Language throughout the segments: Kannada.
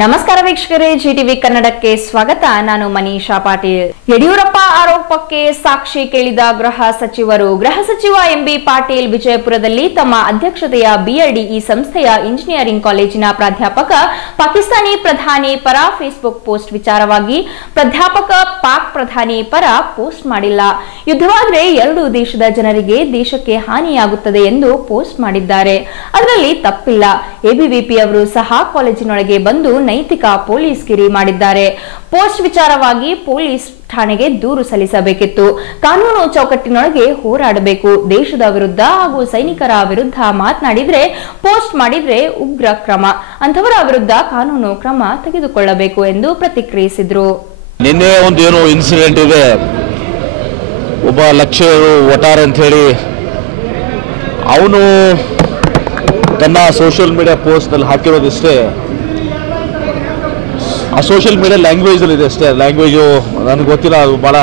ನಮಸ್ಕಾರ ವೀಕ್ಷಕರೇ, ಜಿಟಿವಿ ಕನ್ನಡಕ್ಕೆ ಸ್ವಾಗತ. ನಾನು ಮನೀಷಾ ಪಾಟೀಲ್. ಯಡಿಯೂರಪ್ಪ ಆರೋಪಕ್ಕೆ ಸಾಕ್ಷಿ ಕೇಳಿದ ಗೃಹ ಸಚಿವರು, ಗೃಹ ಸಚಿವ ಎಂಬಿ ಪಾಟೀಲ್ ವಿಜಯಪುರದಲ್ಲಿ ತಮ್ಮ ಅಧ್ಯಕ್ಷತೆಯ ಬಿಆರ್ಡಿಇ ಸಂಸ್ಥೆಯ ಇಂಜಿನಿಯರಿಂಗ್ ಕಾಲೇಜಿನ ಪ್ರಾಧ್ಯಾಪಕ, ಪಾಕಿಸ್ತಾನಿ ಪ್ರಧಾನಿ ಪರ ಫೇಸ್ಬುಕ್ ಪೋಸ್ಟ್ ವಿಚಾರವಾಗಿ ಪ್ರಾಧ್ಯಾಪಕ ಪಾಕ್ ಪ್ರಧಾನಿ ಪರ ಪೋಸ್ಟ್ ಮಾಡಿಲ್ಲ. ಯುದ್ಧವಾದರೆ ಎರಡೂ ದೇಶದ ಜನರಿಗೆ ದೇಶಕ್ಕೆ ಹಾನಿಯಾಗುತ್ತದೆ ಎಂದು ಪೋಸ್ಟ್ ಮಾಡಿದ್ದಾರೆ. ಅದರಲ್ಲಿ ತಪ್ಪಿಲ್ಲ. ಎಬಿವಿಪಿ ಅವರು ಸಹ ಕಾಲೇಜಿನೊಳಗೆ ಬಂದು ನೈತಿಕ ಪೊಲೀಸ್ ಗಿರಿ ಮಾಡಿದ್ದಾರೆ. ಪೋಸ್ಟ್ ವಿಚಾರವಾಗಿ ಪೊಲೀಸ್ ಠಾಣೆಗೆ ದೂರು ಸಲ್ಲಿಸಬೇಕಿತ್ತು. ಕಾನೂನು ಚೌಕಟ್ಟಿನೊಳಗೆ ಹೋರಾಡಬೇಕು. ದೇಶದ ವಿರುದ್ಧ ಹಾಗೂ ಸೈನಿಕರ ವಿರುದ್ಧ ಮಾತನಾಡಿದ್ರೆ, ಪೋಸ್ಟ್ ಮಾಡಿದ್ರೆ ಉಗ್ರ ಕ್ರಮ. ಅಂಥವರ ವಿರುದ್ಧ ಕಾನೂನು ಕ್ರಮ ತೆಗೆದುಕೊಳ್ಳಬೇಕು ಎಂದು ಪ್ರತಿಕ್ರಿಯಿಸಿದ್ರು. ನಿನ್ನೆ ಒಂದು ಏನು ಇನ್ಸಿಡೆಂಟ್ ಇದೆ. ಒಬ್ಬ ಲಕ್ಷ್ಯರು ಒಟಾರ್ ಅಂತ ಹೇಳಿ ಅವನು ತನ್ನ ಸೋಷಿಯಲ್ ಮೀಡಿಯಾ ಪೋಸ್ಟ್ ಪೋಸ್ಟ್ನಲ್ಲಿ ಹಾಕಿರೋದಿಷ್ಟೇ. ಆ ಸೋಷಿಯಲ್ ಮೀಡಿಯಾ ಲ್ಯಾಂಗ್ವೇಜಲ್ಲಿ ಇದೆ ಅಷ್ಟೇ. ಲ್ಯಾಂಗ್ವೇಜು ನನಗೆ ಗೊತ್ತಿಲ್ಲ, ಅದು ಭಾಳ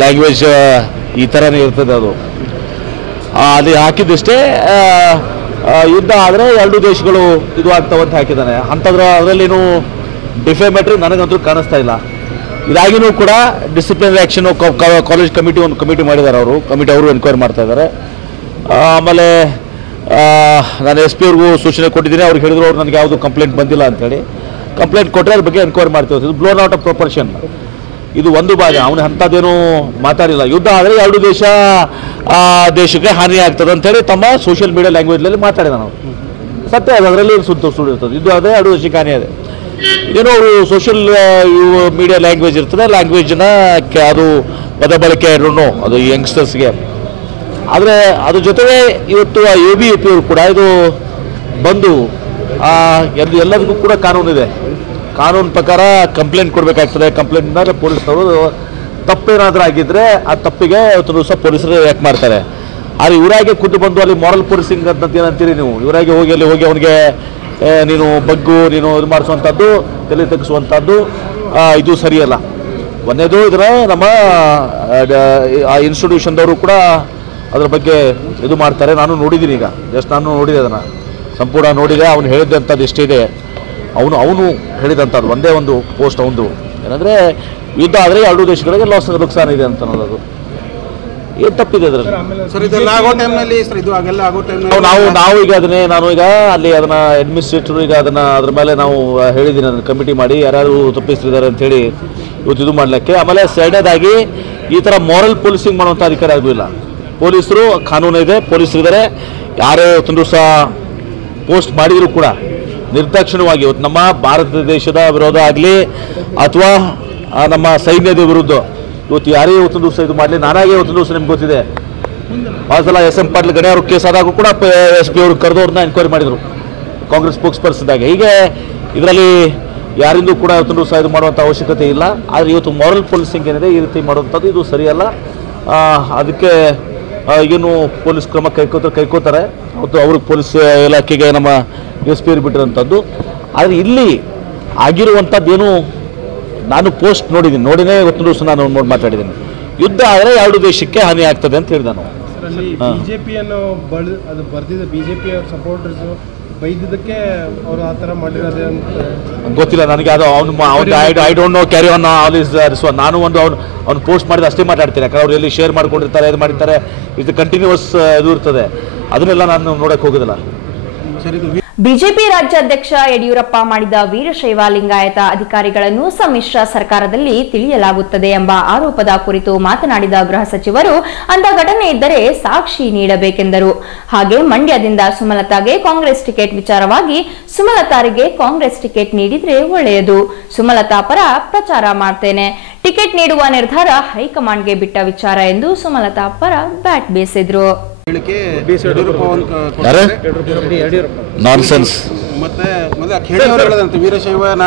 ಲ್ಯಾಂಗ್ವೇಜ್ ಈ ಥರನೇ ಇರ್ತದೆ ಅದು. ಅದು ಹಾಕಿದ್ದಷ್ಟೇ ಯುದ್ಧ ಆದರೆ ಎರಡು ದೇಶಗಳು ಇದು ಆಗ್ತಾವಂತ ಹಾಕಿದ್ದಾನೆ. ಅಂಥದ್ರ ಅದರಲ್ಲೇನು ಡಿಫೆಮೆಟ್ರಿ ನನಗಂತೂ ಕಾಣಿಸ್ತಾ ಇಲ್ಲ. ಇದಾಗಿನೂ ಕೂಡ ಡಿಸಿಪ್ಲಿನರಿ ಆ್ಯಕ್ಷನ್ ಕಾಲೇಜ್ ಕಮಿಟಿ ಒಂದು ಕಮಿಟಿ ಮಾಡಿದ್ದಾರೆ ಅವರು. ಕಮಿಟಿ ಅವರು ಎನ್ಕ್ವೈರಿ ಮಾಡ್ತಾ ಇದ್ದಾರೆ. ಆಮೇಲೆ ನಾನು ಎಸ್ ಪಿ ಅವ್ರಿಗೂ ಸೂಚನೆ ಕೊಟ್ಟಿದ್ದೀನಿ. ಅವ್ರಿಗೆ ಹೇಳಿದ್ರು ಅವ್ರು ನನಗೆ ಯಾವುದು ಕಂಪ್ಲೇಂಟ್ ಬಂದಿಲ್ಲ ಅಂತೇಳಿ ಕಂಪ್ಲೇಂಟ್ ಕೊಟ್ಟರೆ ಅದ್ರ ಬಗ್ಗೆ ಎನ್ಕ್ವೈರಿ ಮಾಡ್ತೀವಿ. ಇದು ಬ್ಲೋನ್ ಔಟ್ ಆಫ್ ಪ್ರೊಪರ್ಷನ್ ಇದು ಒಂದು ಭಾಗ. ಅವನು ಅಂಥದ್ದೇನು ಮಾತಾಡಿಲ್ಲ. ಯುದ್ಧ ಆದರೆ ಎರಡು ದೇಶ ದೇಶಕ್ಕೆ ಹಾನಿ ಆಗ್ತದೆ ಅಂತೇಳಿ ತಮ್ಮ ಸೋಷಿಯಲ್ ಮೀಡಿಯಾ ಲ್ಯಾಂಗ್ವೇಜ್ನಲ್ಲಿ ಮಾತಾಡಿದ ನಾವು. ಸತ್ಯ ಅದು. ಅದರಲ್ಲಿ ಸುತ್ತು ಸುಳ್ಳು ಇರ್ತದೆ ಯುದ್ಧ ಅದೇ ಎರಡು ದೇಶಕ್ಕೆ ಹಾನಿ ಇದೆ ಏನೋ ಅವರು ಸೋಷಿಯಲ್ ಮೀಡಿಯಾ ಲ್ಯಾಂಗ್ವೇಜ್ ಇರ್ತದೆ. ಲ್ಯಾಂಗ್ವೇಜ್ನ ಅದು ಪದ ಬಳಕೆ ಇರೋನು. ಅದು ಯಂಗ್ಸ್ಟರ್ಸ್ಗೆ ಆದರೆ ಅದ್ರ ಜೊತೆಗೆ ಇವತ್ತು ಎ ಬಿ ಎ ಪಿ ಅವರು ಕೂಡ ಇದು ಬಂದು ಎಲ್ಲ ಎಲ್ಲದಕ್ಕೂ ಕೂಡ ಕಾನೂನಿದೆ ಕಾನೂನು ಪ್ರಕಾರ ಕಂಪ್ಲೇಂಟ್ ಕೊಡಬೇಕಾಗ್ತದೆ. ಕಂಪ್ಲೇಂಟ್ ಮೇಲೆ ಪೊಲೀಸ್ನವರು ತಪ್ಪೇನಾದರೂ ಆಗಿದ್ದರೆ ಆ ತಪ್ಪಿಗೆ ಇವತ್ತು ದಿವಸ ಪೊಲೀಸರು ಯಾಕೆ ಮಾಡ್ತಾರೆ. ಆದರೆ ಇವರಾಗೆ ಖುದ್ದು ಬಂದು ಅಲ್ಲಿ ಮಾರಲ್ ಪೊಲೀಸಿಂಗ್ ಅಂತ ಏನಂತೀರಿ ನೀವು? ಇವರಾಗೆ ಹೋಗಿ, ಅಲ್ಲಿ ಹೋಗಿ ಅವನಿಗೆ ನೀನು ಬಗ್ಗು, ನೀನು ಇದು ಮಾಡಿಸುವಂಥದ್ದು, ತಲೆ ತೆಗೆಸುವಂಥದ್ದು ಇದು ಸರಿಯಲ್ಲ. ಒಂದೇದು ಇದರ ನಮ್ಮ, ಆ ಇನ್ಸ್ಟಿಟ್ಯೂಷನ್ದವರು ಕೂಡ ಅದ್ರ ಬಗ್ಗೆ ಇದು ಮಾಡ್ತಾರೆ. ನಾನು ನೋಡಿದ್ದೀನಿ ಈಗ. ಜಸ್ಟ್ ನಾನು ನೋಡಿದೆ ಅದನ್ನು. ಸಂಪೂರ್ಣ ನೋಡಿದೆ ಅವನು ಹೇಳಿದಂಥದ್ದು ಎಷ್ಟಿದೆ ಅವನು ಅವನು ಹೇಳಿದಂಥದ್ದು ಒಂದೇ ಒಂದು ಪೋಸ್ಟ್ ಅವನು ಏನಂದರೆ ಯುದ್ಧ ಆದರೆ ಎರಡು ದೇಶಗಳಿಗೆ ಲಾಸ್ ನುಕ್ಸಾನ ಇದೆ ಅಂತ ಅನ್ನೋದು. ಏನು ತಪ್ಪಿದೆ ಅದರಲ್ಲಿ? ನಾವು ನಾವು ಈಗ ಅದನ್ನೇ ನಾನು ಈಗ ಅಲ್ಲಿ ಅದನ್ನ ಅಡ್ಮಿನಿಸ್ಟ್ರೇಟರ್ ಈಗ ಅದನ್ನ ಅದ್ರ ಮೇಲೆ ನಾವು ಹೇಳಿದ್ದೀನಿ ಅದನ್ನ ಕಮಿಟಿ ಮಾಡಿ ಯಾರ್ಯಾರು ತಪ್ಪಿಸ್ತಿದ್ದಾರೆ ಅಂತ ಹೇಳಿ ಇವತ್ತು ಇದು ಮಾಡಲಿಕ್ಕೆ. ಆಮೇಲೆ ಸೆಡೇದಾಗಿ ಈ ಥರ ಮಾರಲ್ ಪೊಲೀಸಿಂಗ್ ಮಾಡುವಂಥ ಅಧಿಕಾರ ಇಲ್ಲ ಪೊಲೀಸರು ಕಾನೂನು ಇದೆ ಪೊಲೀಸರಿದ್ದಾರೆ ಯಾರೇ ಇವತ್ತೊಂದು ದಿವಸ ಪೋಸ್ಟ್ ಮಾಡಿದರೂ ಕೂಡ. ನಿರ್ದಾಕ್ಷಿಣ್ಯವಾಗಿ ಇವತ್ತು ನಮ್ಮ ಭಾರತ ದೇಶದ ವಿರೋಧ ಆಗಲಿ ಅಥವಾ ನಮ್ಮ ಸೈನ್ಯದ ವಿರುದ್ಧ. ಇವತ್ತು ಯಾರೇ ಇವತ್ತೊಂದು ದಿವಸ ಇದು ಮಾಡಲಿ, ನಾನಾಗೆ ಇವತ್ತೊಂದು ದಿವಸ ನಿಮ್ಗೆ ಗೊತ್ತಿದೆ. ಆ ಸಲ ಎಸ್ ಎಂ ಪಾಟೀಲ್ ಗಣಿ ಅವರು ಕೇಸ್ ಆದಾಗೂ ಕೂಡ ಎಸ್ ಪಿ ಅವರು ಕರೆದು ಅವ್ರನ್ನ ಎನ್ಕ್ವೈರಿ ಮಾಡಿದರು. ಕಾಂಗ್ರೆಸ್ ಸ್ಪೋಕ್ಸ್ ಹೀಗೆ ಇದರಲ್ಲಿ ಯಾರಿಂದೂ ಕೂಡ ಇವತ್ತು ದಿವಸ ಇದು ಮಾಡುವಂಥ ಅವಶ್ಯಕತೆ ಇಲ್ಲ. ಆದರೆ ಇವತ್ತು ಮಾರಲ್ ಪೊಲೀಸಿಂಗ್ ಏನಿದೆ, ಈ ರೀತಿ ಮಾಡುವಂಥದ್ದು ಇದು ಸರಿಯಲ್ಲ. ಅದಕ್ಕೆ ಏನು ಪೊಲೀಸ್ ಕ್ರಮ ಕೈಕೋತಾರೆ ಕೈಕೋತಾರೆ ಮತ್ತು ಅವ್ರಿಗೆ ಪೊಲೀಸ್ ಇಲಾಖೆಗೆ ನಮ್ಮ ಎಸ್ ಪಿ ಬಿಟ್ಟಿರೋಂಥದ್ದು ಆದರೆ ಇಲ್ಲಿ ಆಗಿರುವಂಥದ್ದೇನು ಏನು ನಾನು ಪೋಸ್ಟ್ ನೋಡಿದ್ದೀನಿ. ನೋಡಿನೇ ಇವತ್ತು ದಿವಸ ನಾನು ನೋಡಿ ಮಾತಾಡಿದ್ದೀನಿ. ಯುದ್ಧ ಆದರೆ ಎರಡು ದೇಶಕ್ಕೆ ಹಾನಿ ಆಗ್ತದೆ ಅಂತ ಹೇಳಿದ ನಾನು. ಬಿಜೆಪಿಯನ್ನು ಬಳ ಅದು ಬರ್ದಿದ್ದ ಸಪೋರ್ಟರ್ಸ್ ಬೈದಿದ್ದಕ್ಕೆ ಅವರು ಆ ಥರ ಮಾಡಿರೋದೇ ಅಂತ ಗೊತ್ತಿಲ್ಲ ನನಗೆ ಅದು ಅವ್ನು ಅವ್ನು I I don't know carry on all is so ನಾನು ಒಂದು ಅವ್ನು ಅವ್ನು ಪೋಸ್ಟ್ ಮಾಡಿದ ಅಷ್ಟೇ ಮಾತಾಡ್ತೀನಿ. ಯಾಕಂದ್ರೆ ಅವ್ರು ಎಲ್ಲಿ ಶೇರ್ ಮಾಡ್ಕೊಂಡಿರ್ತಾರೆ ಇದು ಮಾಡಿರ್ತಾರೆ ಇದು ಕಂಟಿನ್ಯೂಸ್ ಇದು ಇರ್ತದೆ. ಅದನ್ನೆಲ್ಲ ನಾನು ನೋಡಕ್ಕೆ ಹೋಗೋದಿಲ್ಲ. ಬಿಜೆಪಿ ರಾಜ್ಯಾಧ್ಯಕ್ಷ ಯಡಿಯೂರಪ್ಪ ಮಾಡಿದ ವೀರಶೈವ ಲಿಂಗಾಯತ ಅಧಿಕಾರಿಗಳನ್ನು ಸಮ್ಮಿಶ್ರ ಸರ್ಕಾರದಲ್ಲಿ ತಿಳಿಯಲಾಗುತ್ತದೆ ಎಂಬ ಆರೋಪದ ಕುರಿತು ಮಾತನಾಡಿದ ಗೃಹ ಸಚಿವರು ಅಂಥ ಘಟನೆ ಇದ್ದರೆ ಸಾಕ್ಷಿ ನೀಡಬೇಕೆಂದರು. ಹಾಗೆ ಮಂಡ್ಯದಿಂದ ಸುಮಲತಾಗೆ ಕಾಂಗ್ರೆಸ್ ಟಿಕೆಟ್ ವಿಚಾರವಾಗಿ ಸುಮಲತಾರಿಗೆ ಕಾಂಗ್ರೆಸ್ ಟಿಕೆಟ್ ನೀಡಿದರೆ ಒಳ್ಳೆಯದು. ಸುಮಲತಾ ಪರ ಪ್ರಚಾರ ಮಾಡ್ತೇನೆ. ಟಿಕೆಟ್ ನೀಡುವ ನಿರ್ಧಾರ ಹೈಕಮಾಂಡ್ಗೆ ಬಿಟ್ಟ ವಿಚಾರ ಎಂದು ಸುಮಲತಾ ಪರ ಬ್ಯಾಟ್ ಬೀಸಿದ್ರು. ಹೇಳಿಕೆ. ನಾನ್ಸೆನ್ಸ್. ಮತ್ತೆ ಮೊದಲ ಖೇಡಿ ಅವರು ಹೇಳದಂತೆ ವೀರಶೈವ ನಾ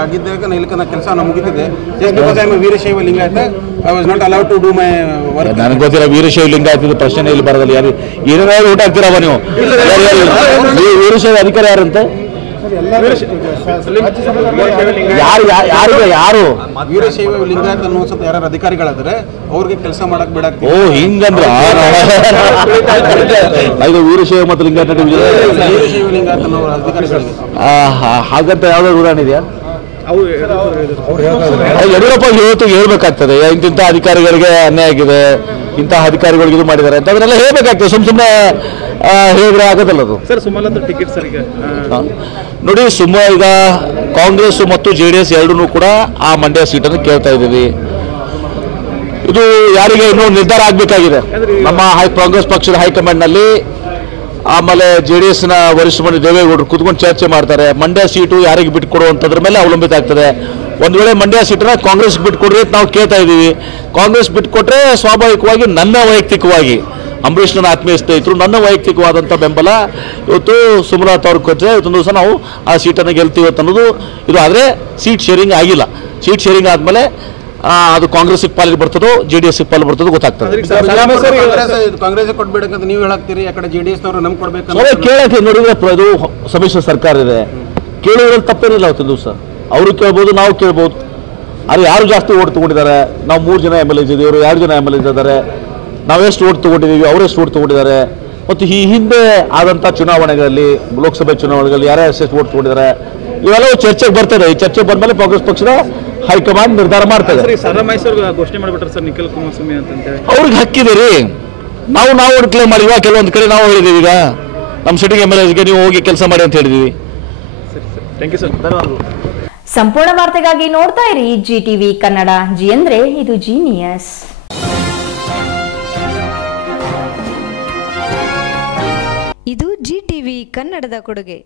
ಆಗಿದ್ದಾಗ ನಾ ಇಲ್ಲಿಕ ನಾ ಕೆಲಸ ನಾ ಮುಗಿತಿದೆ just because I Veerashaiva Lingayat I was not allowed to do my work ನನಗೆ ಗೊತ್ತಿಲ್ಲ ವೀರಶೈವ ಲಿಂಗ ಆಗ್ತಿದ್ದು ಪ್ರಶ್ನೆ ಇಲ್ಲಿ ಬರೋದಿಲ್ಲ. ಯಾರು ಏನೇನಾದ್ರು ಊಟ ಆಗ್ತೀರವ ನೀವು? ಯಾರು ಯಾರು? ನೀವು ವೀರಶೈವ ಅಧಿಕಾರಿ ಯಾರಂತೆ? ಯಾರು ಯಾ- ಯಾರಿಗೆ ಯಾರು ವೀರಶೈವ ಲಿಂಗಾಯತ ಅನ್ನೋ ಸ್ವಲ್ಪ ಯಾರು ಅಧಿಕಾರಿಗಳಾದ್ರೆ ಅವ್ರಿಗೆ ಕೆಲಸ ಮಾಡಕ್ ಬಿಡಕ್ ಓ ಹಿಂಗಂದ್ರ ಇದು ವೀರಶೈವ ಮತ್ತು ಲಿಂಗಾಯತ ವೀರಶೈವ ಲಿಂಗಾಯತ ಅನ್ನೋ ಅಧಿಕಾರಿಗಳಿಗೆ ಆ, ಹಾಗಂತ ಯಾವ್ದಾದ್ರು ಉದಾಹರಣೆ ಇದೆಯಾ ಯಡಿಯೂರಪ್ಪ ಇವತ್ತು ಹೇಳ್ಬೇಕಾಗ್ತದೆ ಇಂತಿಂತ ಅಧಿಕಾರಿಗಳಿಗೆ ಅನ್ಯಾಯ ಆಗಿದೆ ಇಂತಹ ಅಧಿಕಾರಿಗಳಿಗೆ ಇದು ಮಾಡಿದ್ದಾರೆ ಅಂತ. ಅದನ್ನೆಲ್ಲ ಹೇಳಬೇಕಾಗ್ತದೆ. ಸುಮ್ಮ ಸುಮ್ಮನೆ ಹೇಳಿದ್ರೆ ಆಗೋದಲ್ಲ ಅದು. ಸರ್ ಸುಮಲತಾ ಟಿಕೆಟ್ ಸರ್ ಈಗ ನೋಡಿ ಸುಮ್ಮ ಈಗ ಕಾಂಗ್ರೆಸ್ ಮತ್ತು ಜೆ ಡಿ ಎಸ್ ಎರಡೂ ಕೂಡ ಆ ಮಂಡ್ಯ ಸೀಟನ್ನು ಕೇಳ್ತಾ ಇದ್ದೀವಿ. ಇದು ಯಾರಿಗೆ ಇನ್ನೂ ನಿರ್ಧಾರ ಆಗಬೇಕಾಗಿದೆ? ನಮ್ಮ ಹೈ ಕಾಂಗ್ರೆಸ್ ಪಕ್ಷದ ಹೈಕಮಾಂಡ್ನಲ್ಲಿ ಆಮೇಲೆ ಜೆ ಡಿ ಎಸ್ನ ವರಿಷ್ಠ ಮಂಡಿ ದೇವೇಗೌಡರು ಕುತ್ಕೊಂಡು ಚರ್ಚೆ ಮಾಡ್ತಾರೆ. ಮಂಡ್ಯ ಸೀಟು ಯಾರಿಗೆ ಬಿಟ್ಕೊಡುವಂಥದ್ರ ಮೇಲೆ ಅವಲಂಬಿತ ಆಗ್ತದೆ. ಒಂದು ವೇಳೆ ಮಂಡ್ಯ ಸೀಟನ್ನ ಕಾಂಗ್ರೆಸ್ ಬಿಟ್ಕೊಡ್ರಿ ಅಂತ ನಾವು ಕೇಳ್ತಾ ಇದ್ದೀವಿ. ಕಾಂಗ್ರೆಸ್ ಬಿಟ್ಕೊಟ್ರೆ ಸ್ವಾಭಾವಿಕವಾಗಿ ನನ್ನ ವೈಯಕ್ತಿಕವಾಗಿ ಅಂಬರೀಷ್ ನನ್ನ ಆತ್ಮೀಯ ಸ್ನೇಹಿತರು ನನ್ನ ವೈಯಕ್ತಿಕವಾದಂಥ ಬೆಂಬಲ ಇವತ್ತು ಸುಮಲತಾ ಅವ್ರಿಗೆ ಕೊಟ್ಟರೆ ಇವತ್ತೊಂದು ದಿವಸ ನಾವು ಆ ಸೀಟನ್ನು ಗೆಲ್ತೀವಿ ಅಂತ ಅನ್ನೋದು ಇದು. ಆದರೆ ಸೀಟ್ ಶೇರಿಂಗ್ ಆಗಿಲ್ಲ. ಸೀಟ್ ಶೇರಿಂಗ್ ಆದಮೇಲೆ ಅದು ಕಾಂಗ್ರೆಸ್ಗೆ ಪಾಲಿಗೆ ಬರ್ತದೋ ಜೆ ಡಿ ಎಸ್ಗೆ ಪಾಲಿಗೆ ಬರ್ತದೋ ಗೊತ್ತಾಗ್ತದೆ. ಕಾಂಗ್ರೆಸ್ ಕಾಂಗ್ರೆಸ್ ಕೇಳಕ್ಕೆ ನೋಡಿದ್ರೆ ಇದು ಸಮ್ಮಿಶ್ರ ಸರ್ಕಾರ ಇದೆ. ಕೇಳುವುದ್ರಲ್ಲಿ ತಪ್ಪೇನಿಲ್ಲ ಅವತ್ತು ದಿವಸ. ಅವರು ಕೇಳ್ಬೋದು ನಾವು ಕೇಳ್ಬೋದು. ಆದರೆ ಯಾರು ಜಾಸ್ತಿ ಓಟ್ ತೊಗೊಂಡಿದ್ದಾರೆ? ನಾವು ಮೂರು ಜನ ಎಂ ಎಲ್ ಎಸ್ ಇದ್ದೀವಿ ಎರಡು ಜನ ಎಂ ಎಲ್ ಎಸ್ ಇದ್ದಾರೆ. ನಾವೆಷ್ಟು ಓಟ್ ಅವರು ಎಷ್ಟು ಓಟ್ ತೊಗೊಂಡಿದ್ದಾರೆ? ಮತ್ತು ಈ ಹಿಂದೆ ಆದಂಥ ಚುನಾವಣೆಗಳಲ್ಲಿ ಲೋಕಸಭೆ ಚುನಾವಣೆಗಳಲ್ಲಿ ಯಾರು ಎಷ್ಟು ಓಟ್ ತೊಗೊಂಡಿದ್ದಾರೆ? ಇವೆಲ್ಲವೂ ಚರ್ಚೆಗೆ ಬರ್ತದೆ ಈ ಚರ್ಚೆ ಬಂದಮೇಲೆ ಕಾಂಗ್ರೆಸ್ ಪಕ್ಷದ ಹೈಕಮಾಂಡ್ ನಿರ್ಧಾರ ಮಾಡ್ತದೆ ಅವ್ರಿಗೆ ಹಕ್ಕಿದೆ ರೀ ನಾವು ನಾವು ಕ್ಲೇಮ್ ಮಾಡಿವ ಕೆಲವೊಂದು ಕಡೆ ನಾವು ಹೇಳಿದೀವಿ ಈಗ. ನಮ್ಮ ಸಿಟಿಗೆ ಎಂ ಎಲ್ ಎಸ್ಗೆ ನೀವು ಹೋಗಿ ಕೆಲಸ ಮಾಡಿ ಅಂತ ಹೇಳಿದೀವಿ ಸರಿ ಸರ್. ಥ್ಯಾಂಕ್ ಯು ಸರ್ ಸಂಪೂರ್ಣ ವಾರ್ತೆಗಾಗಿ ನೋಡ್ತಾ ಇರಿ ಜಿ ಟಿವಿ ಕನ್ನಡ. ಜಿ ಅಂದ್ರೆ ಇದು ಜೀನಿಯಸ್ ಇದು ಜಿ ಟಿವಿ ಕನ್ನಡದ ಕೊಡುಗೆ.